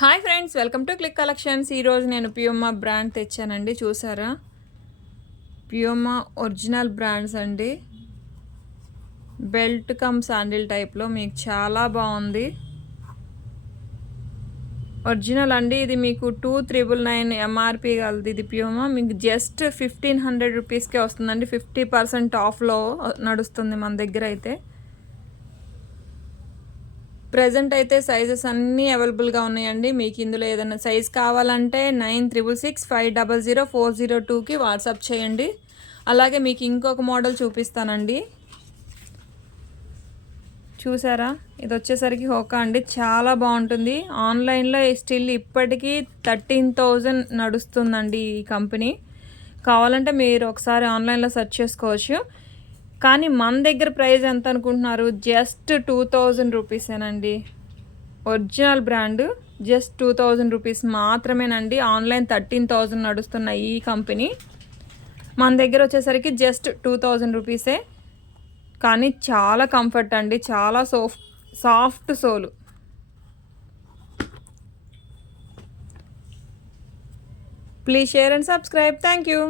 Hi friends, welcome to click collections. ఈరోజు నేను Puma brand తెచ్చానండి. చూసారా, ప్యూమా ఒరిజినల్ బ్రాండ్స్ అండి. బెల్ట్ కమ్ శాండిల్ టైప్లో మీకు చాలా బాగుంది. ఒరిజినల్ అండి. ఇది మీకు 2399 ఎంఆర్పి కలది. ఇది ప్యూమా మీకు జస్ట్ 1500 రూపీస్కే వస్తుందండి. 50% ఆఫ్లో నడుస్తుంది మన దగ్గర అయితే. ప్రజెంట్ అయితే సైజెస్ అన్నీ అవైలబుల్గా ఉన్నాయండి. మీకు ఇందులో ఏదైనా సైజ్ కావాలంటే 9665004002కి వాట్సాప్ చేయండి. అలాగే మీకు ఇంకొక మోడల్ చూపిస్తానండి. చూసారా, ఇది వచ్చేసరికి హోకా అండి. చాలా బాగుంటుంది. ఆన్లైన్లో స్టిల్ ఇప్పటికీ 13,000 నడుస్తుందండి ఈ కంపెనీ. కావాలంటే మీరు ఒకసారి ఆన్లైన్లో సెర్చ్ చేసుకోవచ్చు. కానీ మన దగ్గర ప్రైస్ ఎంత అనుకుంటున్నారు? జస్ట్ 2000 రూపీసేనండి. ఒరిజినల్ బ్రాండ్ జస్ట్ 2000 రూపీస్ మాత్రమేనండి. ఆన్లైన్ 13,000 నడుస్తున్న ఈ కంపెనీ మన దగ్గర వచ్చేసరికి జస్ట్ 2000 రూపీసే. కానీ చాలా కంఫర్ట్ అండి, చాలా సాఫ్ట్ సోలు. Please share and subscribe. Thank you.